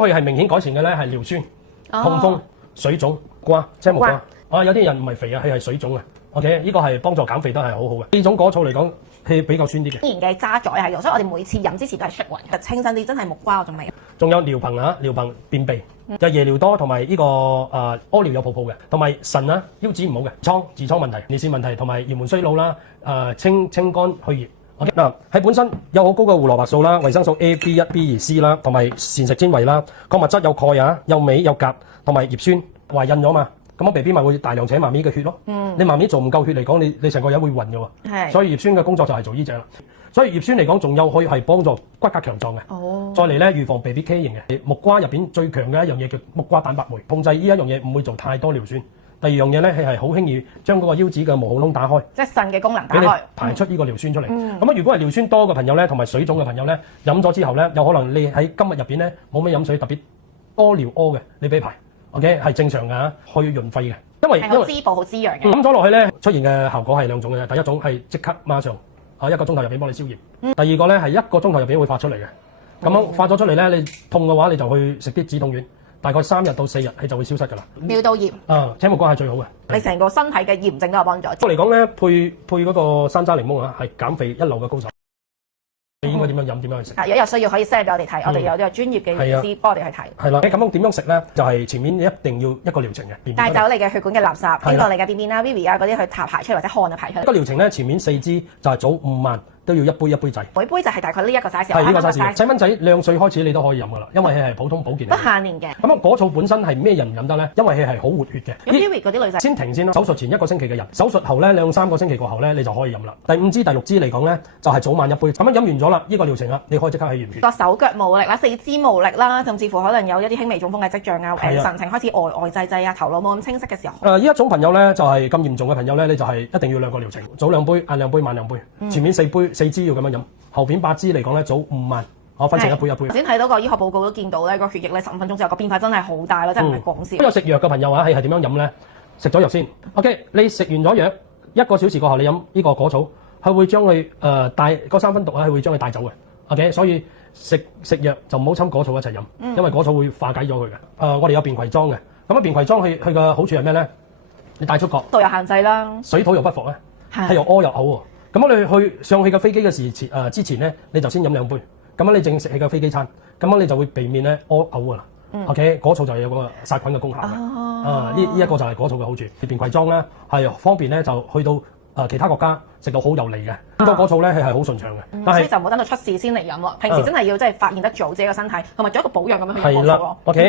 佢係明顯改善嘅咧係尿酸、痛風、水腫、瓜、青木瓜。有啲人唔係肥啊，係水腫啊。OK， 呢個係幫助減肥都係好好嘅。呢種果草嚟講係比較酸啲嘅。天然嘅渣滓喺度，所以我哋每次飲之前都係出勻，清新啲，真係木瓜嗰種味。仲有尿頻啊，尿頻便秘，就夜尿多同埋呢個屙尿有泡泡嘅，同埋腎啊腰子唔好嘅，痔瘡問題、尿腺問題同埋炎門衰老啦，清肝去熱。OK， 嗱喺本身有好高嘅胡蘿蔔素啦、維生素 A、B1、B2、C 啦，同埋膳食纖維啦，礦物質有鈣啊、有鎂、有鉀同埋葉酸。懷孕咗嘛，咁BB 咪會大量請媽咪嘅血咯。你媽咪做唔夠血嚟講，你成個人會暈嘅喎。所以葉酸嘅工作就係做呢隻啦。所以葉酸嚟講，仲有可以係幫助骨骼強壯嘅。再嚟咧，預防 BBK 型嘅。木瓜入邊最強嘅一樣嘢叫木瓜蛋白酶，控制呢一樣嘢唔會做太多尿酸。第二樣嘢咧係好輕易將嗰個腰子嘅毛孔窿打開，即係腎嘅功能打開，俾你排出呢個尿酸出嚟。咁如果係尿酸多嘅朋友咧，同埋水腫嘅朋友咧，飲咗之後咧，有可能你喺今日入邊咧冇咩飲水，特別多尿屙嘅，你俾排 ，OK 係正常㗎，去潤肺嘅。因為好滋補、好滋養嘅。飲咗落去咧，出現嘅效果係兩種嘅。第一種係即刻馬上1個鐘頭入邊幫你消炎。第二個咧係1個鐘頭入邊會發出嚟嘅。咁樣發咗出嚟咧，你痛嘅話你就去食啲止痛丸。大概3日到4日，佢就會消失㗎啦。尿道炎青木瓜係最好嘅。你成個身體嘅炎症都有幫助。我嚟講咧，配嗰個山楂檸檬啊，係減肥一流嘅高手。你應該點樣飲？點樣去食？如果有需要可以 send 俾我哋睇，我哋有啲專業嘅醫師幫我哋去睇。係啦，咁樣點樣食咧？就係前面你一定要一個療程嘅。帶走你嘅血管嘅垃圾，經過你嘅便便啦、BB 啊嗰啲去排出嚟或者汗就排出嚟。一個療程咧，前面4支就係早午晚都要一杯仔。每杯就係大概呢一個 size。係呢個 size。細蚊仔2歲開始你都可以飲㗎啦，因為佢係普通保健嚟。不限年嘅。咁果草本身係咩人唔飲得咧？因為佢係好活血嘅。咁 Vivi 嗰啲女仔先停先啦。手術前1個星期嘅人，手術後咧2-3個星期過後咧你就可以飲啦。第5支、第6支嚟講咧就係早晚一杯。咁樣飲完咗啦，呢個療程啦，你可以即刻起驗血。個手腳冇力啦，4肢冇力啦，甚至乎可能有一啲輕微中風嘅跡象啊，神情開始呆滯啊，頭腦冇咁清晰嘅時候。呢一種朋友咧就係咁嚴重嘅朋友咧，你就係一定要2個療程，早2杯、晏2杯、晚2杯。前面4支要咁樣飲，後邊8支嚟講咧早午晚，我分成一杯。頭先睇到個醫學報告都見到咧，個血液咧15分鐘之後個變化真係好大咯，真係唔係講笑。有食藥嘅朋友啊，係點樣飲咧？食咗藥先 ，OK， 你食完咗藥1個小時過後，你飲呢個果草，佢會將佢帶嗰3分毒啊，佢會將佢帶走嘅。OK， 所以食藥就唔好侵果草一齊飲，因為果草會化解咗佢嘅。我哋有便攜裝嘅，咁便攜裝佢嘅好處係咩咧？你帶出國，度有限制啦，水土又不服咧，係又屙又嘔喎。咁你去上去嘅飛機嘅之前咧，你就先飲2杯，咁樣你正食起個飛機餐，咁樣你就會避免咧屙嘔㗎啦。OK， 果草就有個殺菌嘅功效嘅。呢一個就係果草嘅好處。便攜裝咧係方便咧，就去到其他國家食到好有利嘅。咁多果草咧係好順暢嘅。所以就唔好等到出事先嚟飲咯。平時真係要即係發現得早自己個身體，同埋做一個保養咁樣去飲果草咯。OK。